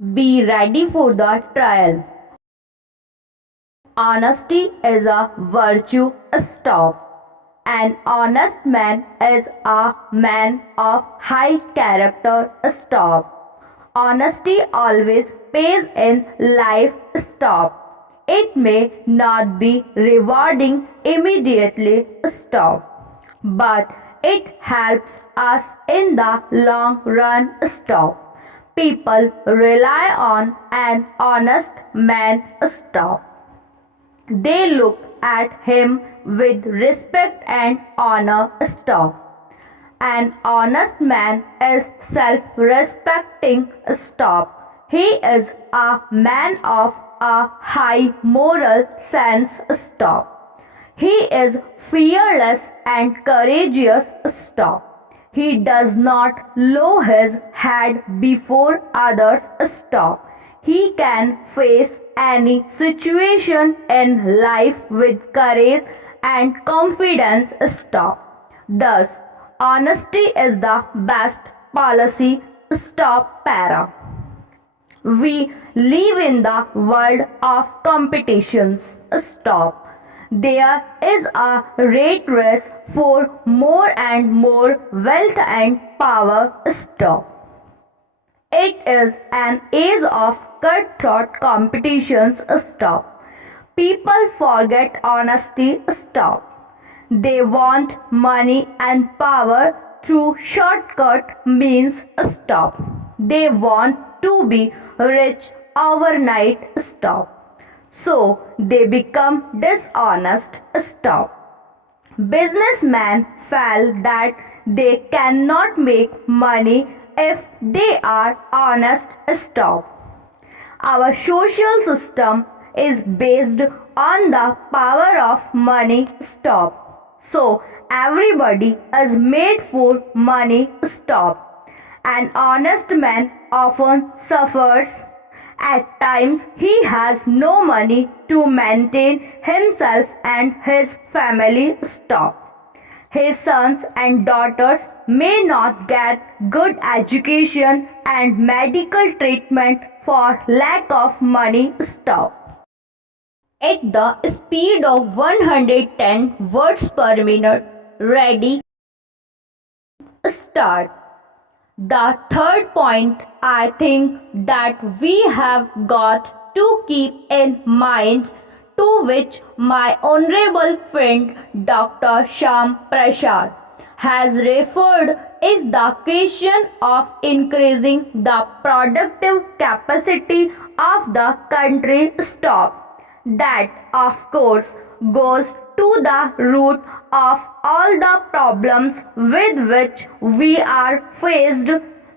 Be ready for the trial. Honesty is a virtue. Stop. An honest man is a man of high character. Stop. Honesty always pays in life. Stop. It may not be rewarding immediately. Stop. But it helps us in the long run. Stop. People rely on an honest man. Stop. They look at him with respect and honor. Stop. An honest man is self-respecting. Stop. He is a man of a high moral sense. Stop. He is fearless and courageous. Stop. He does not lower his head before others. Stop. He can face any situation in life with courage and confidence. Stop. Thus, honesty is the best policy. Stop. Para. We live in the world of competitions. Stop. There is a rat race for more and more wealth and power. Stop. It is an age of cutthroat competitions. Stop. People forget honesty. Stop. They want money and power through shortcut means. Stop. They want to be rich overnight. Stop. So they become dishonest. Stop. Businessmen feel that they cannot make money if they are honest. Stop. Our social system is based on the power of money. Stop. So everybody is made for money. Stop. An honest man often suffers. At times he has no money to maintain himself and his family. Stop. His sons and daughters may not get good education and medical treatment for lack of money. Stop. At the speed of 110 words per minute. Ready. Start. The third point I think that we have got to keep in mind, to which my honorable friend Dr. Shyam Prasad has referred, is the question of increasing the productive capacity of the country. Stop. That, of course, goes to the root of all the problems with which we are faced,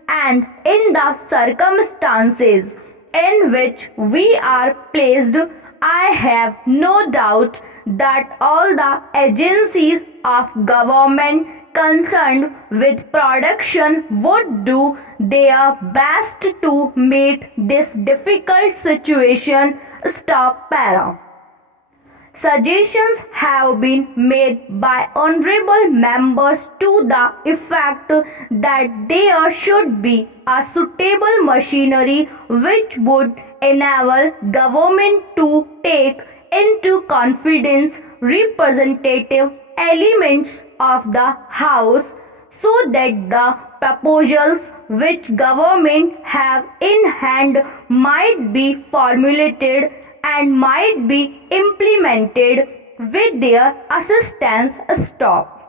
and in the circumstances in which we are placed, I have no doubt that all the agencies of government concerned with production would do their best to meet this difficult situation. Stop. Para. Suggestions have been made by honorable members to the effect that there should be a suitable machinery which would enable government to take into confidence representative elements of the House, so that the proposals which government have in hand might be formulated and might be implemented with their assistance. Stop.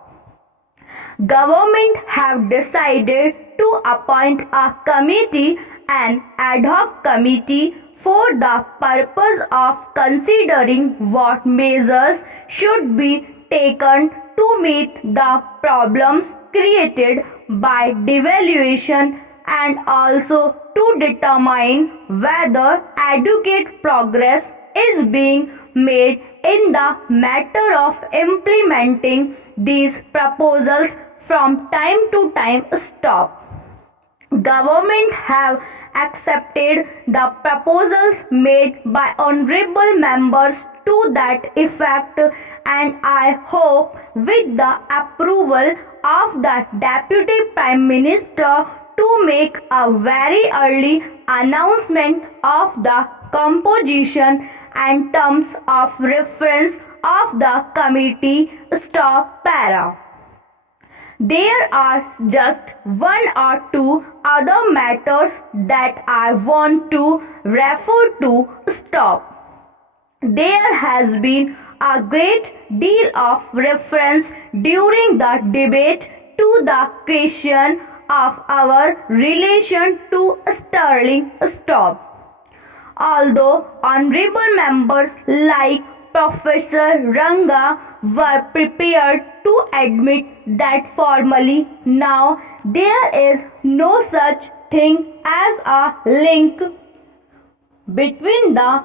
Government have decided to appoint a committee, an ad hoc committee, for the purpose of considering what measures should be taken to meet the problems created by devaluation, and also to determine whether adequate progress is being made in the matter of implementing these proposals from time to time. Stop. Government have accepted the proposals made by honorable members to that effect, and I hope with the approval of the Deputy Prime Minister to make a very early announcement of the composition and terms of reference of the committee. Stop para. There are just one or two other matters that I want to refer to. Stop. There has been a great deal of reference during the debate to the question of our relation to Sterling. Stop. Although honorable members like Professor Ranga were prepared to admit that formally now there is no such thing as a link between the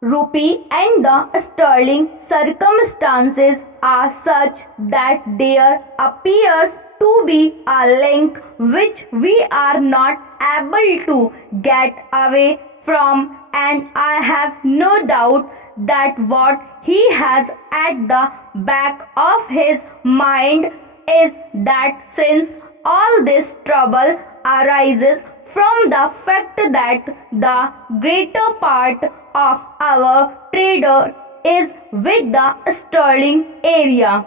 rupee and the sterling, circumstances are such that there appears to be a link which we are not able to get away from, and I have no doubt that what he has at the back of his mind is that since all this trouble arises from the fact that the greater part of our trader is with the sterling area,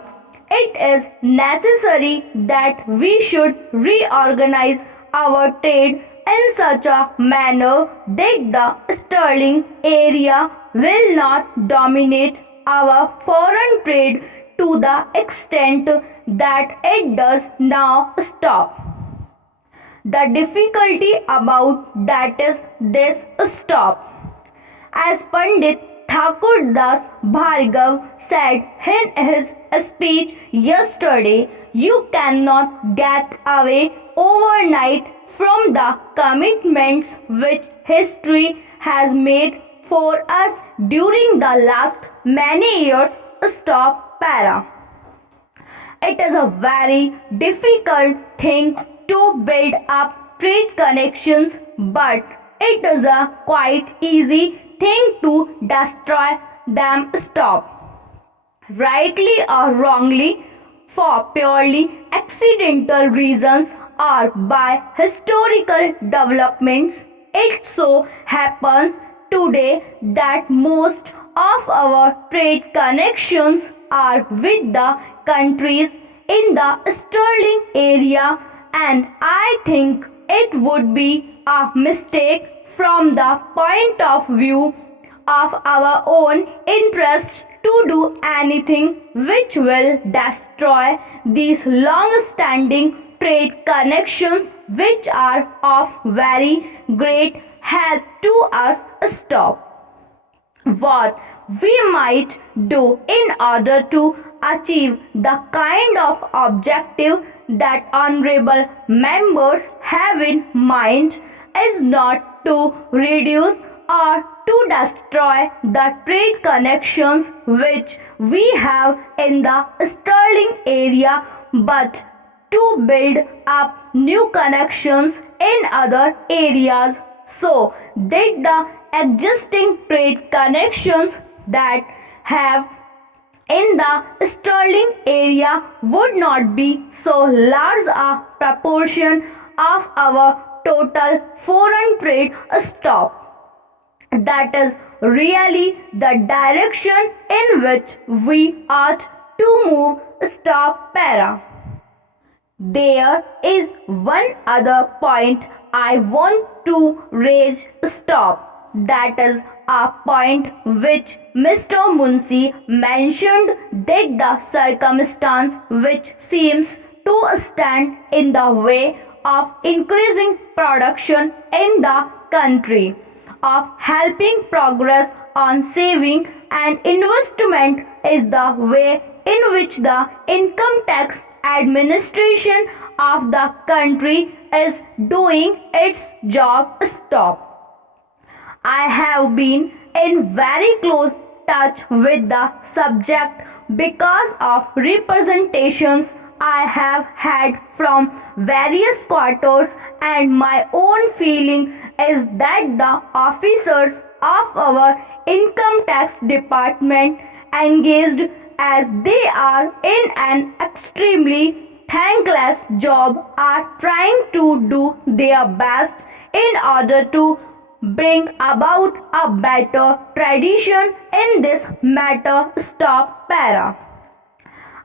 it is necessary that we should reorganize our trade in such a manner that the sterling area will not dominate our foreign trade to the extent that it does now. Stop. The difficulty about that is this. Stop. As Pandit Thakur Das Bhargav said in his speech yesterday, you cannot get away overnight from the commitments which history has made for us during the last many years. Stop para. It is a very difficult thing to build up trade connections, but it is a quite easy thing to destroy them. Stop. Rightly or wrongly, for purely accidental reasons or by historical developments, it so happens today that most of our trade connections are with the countries in the sterling area, and I think it would be a mistake from the point of view of our own interest to do anything which will destroy these long-standing trade connections which are of very great help to us. Stop. What we might do in order to achieve the kind of objective that honorable members have in mind is not to reduce or to destroy the trade connections which we have in the sterling area, but to build up new connections in other areas so that the existing trade connections that have in the sterling area would not be so large a proportion of our total foreign trade. Stop. That is really the direction in which we ought to move. Stop para. There is one other point I want to raise. Stop. That is a point which Mr. Munshi mentioned, that the circumstance which seems to stand in the way of increasing production in the country, of helping progress on saving and investment, is the way in which the income tax administration of the country is doing its job. Stop. I have been in very close touch with the subject because of representations I have had from various quarters, and my own feeling is that the officers of our income tax department, engaged as they are in an extremely thankless job are trying to do their best in order to bring about a better tradition in this matter. Stop para.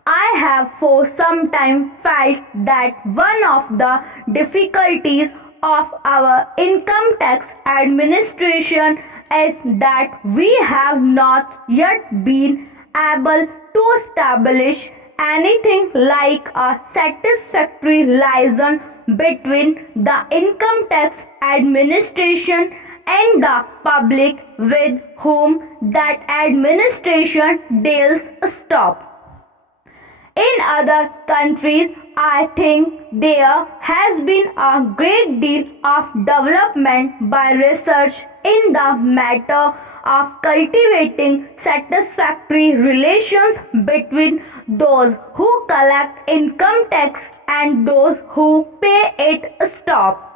I have for some time felt that one of the difficulties of our income tax administration is that we have not yet been able to establish anything like a satisfactory liaison between the income tax administration and the public with whom that administration deals. Stop. In other countries, I think there has been a great deal of development by research in the matter of cultivating satisfactory relations between those who collect income tax and those who pay it. Stop.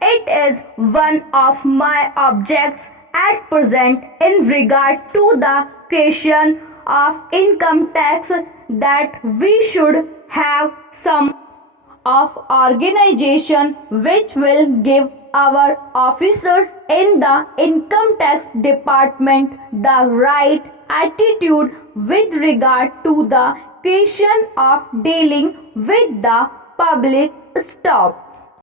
It is one of my objects at present in regard to the question of income tax that we should have some of organization which will give our officers in the income tax department the right attitude with regard to the question of dealing with the public. Stop.